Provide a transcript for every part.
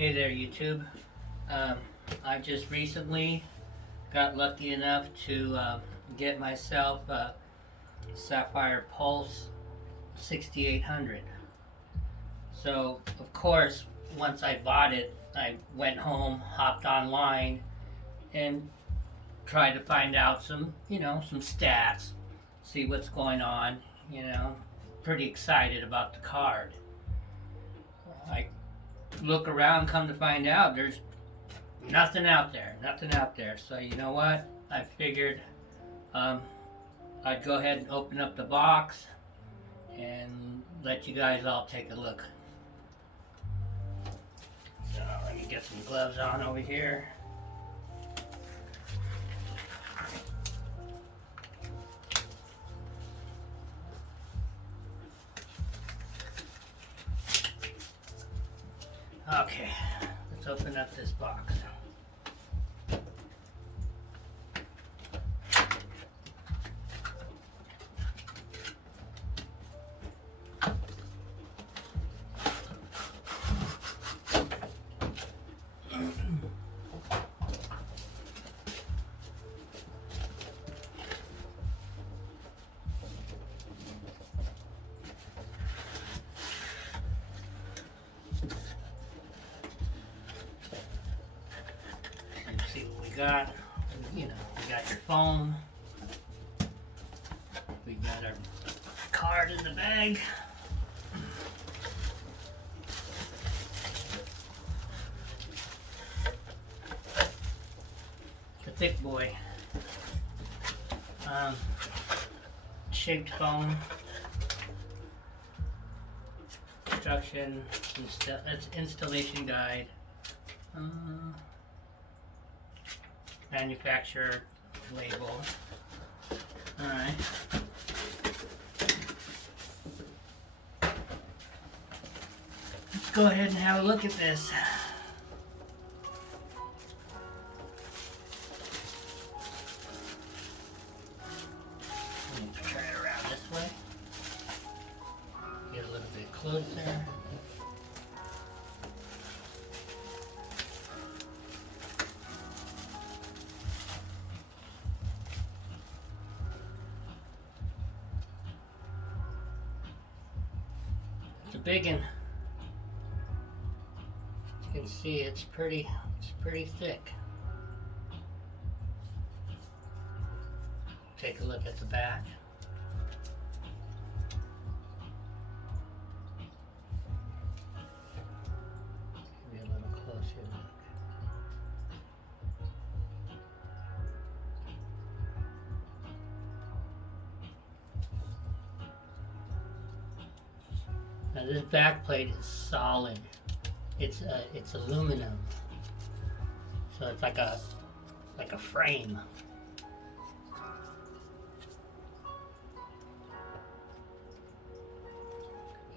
Hey there, YouTube. Um, I just recently got lucky enough to get myself a Sapphire Pulse 6800. So, of course, once I bought it, I went home, hopped online, and tried to find out some stats, see what's going on. You know, pretty excited about the card. I look around, come to find out, there's nothing out there. Nothing out there. So you know what? I figured um, I'd go ahead and open up the box and let you guys all take a look. So let me get some gloves on over here. Okay, let's open up this box. See what we got. We got your phone. We got our card in the bag. It's a thick boy. Shaped phone. Instruction. That's installation guide. Manufacturer label. Alright. Let's go ahead and have a look at this. Let me turn it around this way. Get a little bit closer. It's a big one. As you can see, it's pretty thick. Take a look at the back. Give you a little closer look. Now this back plate is solid. It's aluminum, so it's like a frame.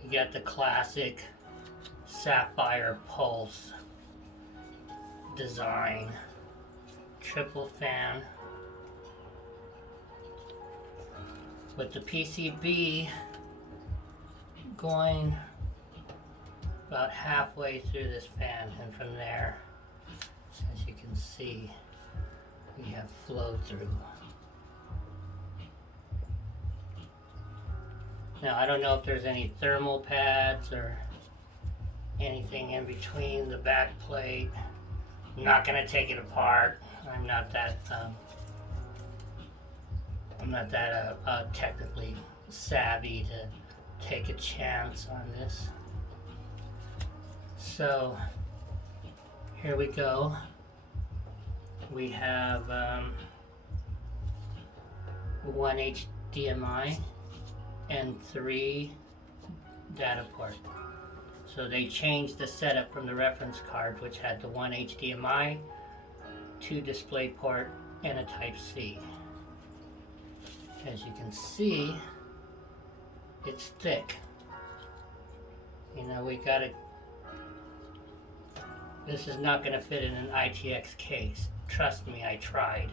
You got the classic Sapphire Pulse design, triple fan with the PCB going about halfway through this fan, and from there, as you can see, we have flow through. Now I don't know if there's any thermal pads or anything in between the back plate. I'm not going to take it apart. I'm not that technically savvy to take a chance on this. So here we go. We have one HDMI and 3 data ports. So they changed the setup from the reference card, which had the 1 HDMI, 2 display port, and a Type-C. As you can see, it's thick. We got it. This is not going to fit in an ITX case. Trust me, I tried.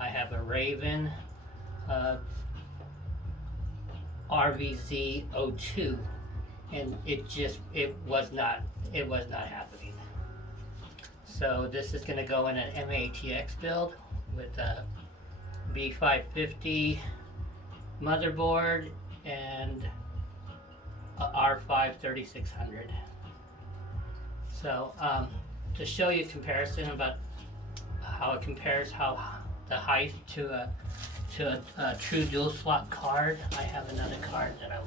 I have a Raven RVZ02, and it was not happening. So this is going to go in an MATX build with a B550 motherboard and a R5 3600. So to show you a comparison about how it compares the height to a true dual slot card, I have another card that I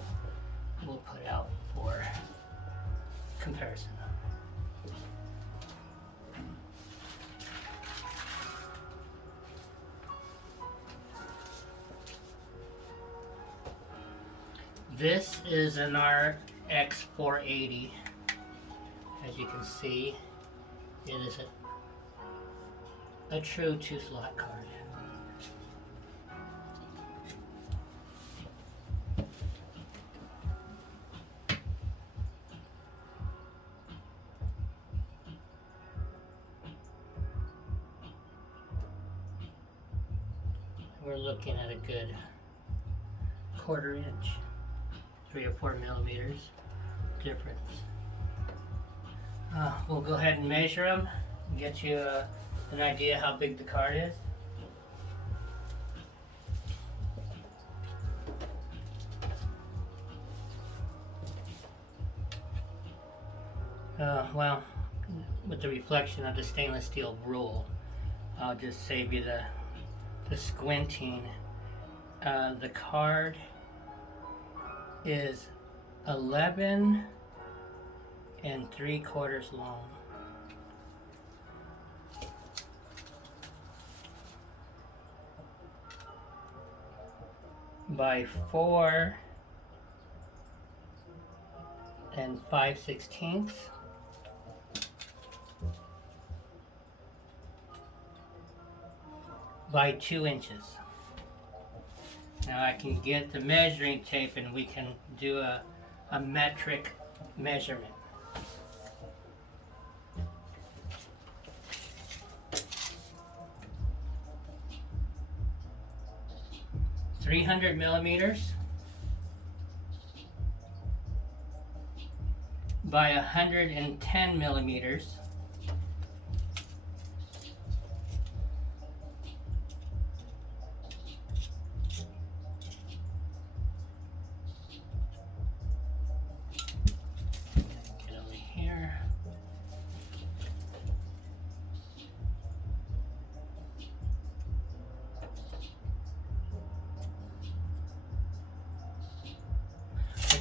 will put out for comparison. This is an RX 480. As you can see, it is a true 2-slot card. We're looking at a good 1/4 inch, 3 or 4 millimeters difference. We'll go ahead and measure them and get you an idea how big the card is. Well, with the reflection of the stainless steel rule, I'll just save you the squinting. The card is 11 3/4 long. By 4 5/16. By 2 inches. Now I can get the measuring tape and we can do a metric measurement. .300 millimeters by 110 millimeters get over here.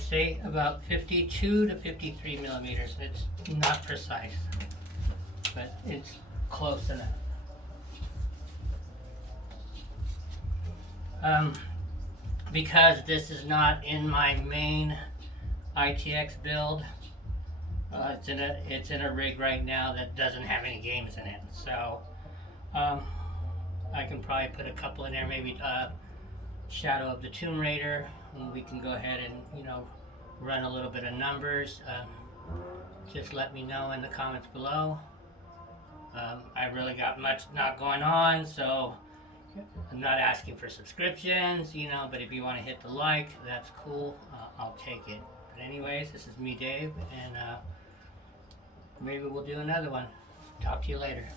Say about 52 to 53 millimeters. It's not precise, but it's close enough. Because this is not in my main ITX build, it's in a rig right now that doesn't have any games in it. So I can probably put a couple in there, maybe Shadow of the Tomb Raider, and we can go ahead and run a little bit of numbers. Just let me know in the comments below. I really got much not going on, so I'm not asking for subscriptions, but if you want to hit the like, that's cool. I'll take it. But anyways, this is me, Dave, and maybe we'll do another one. Talk to you later.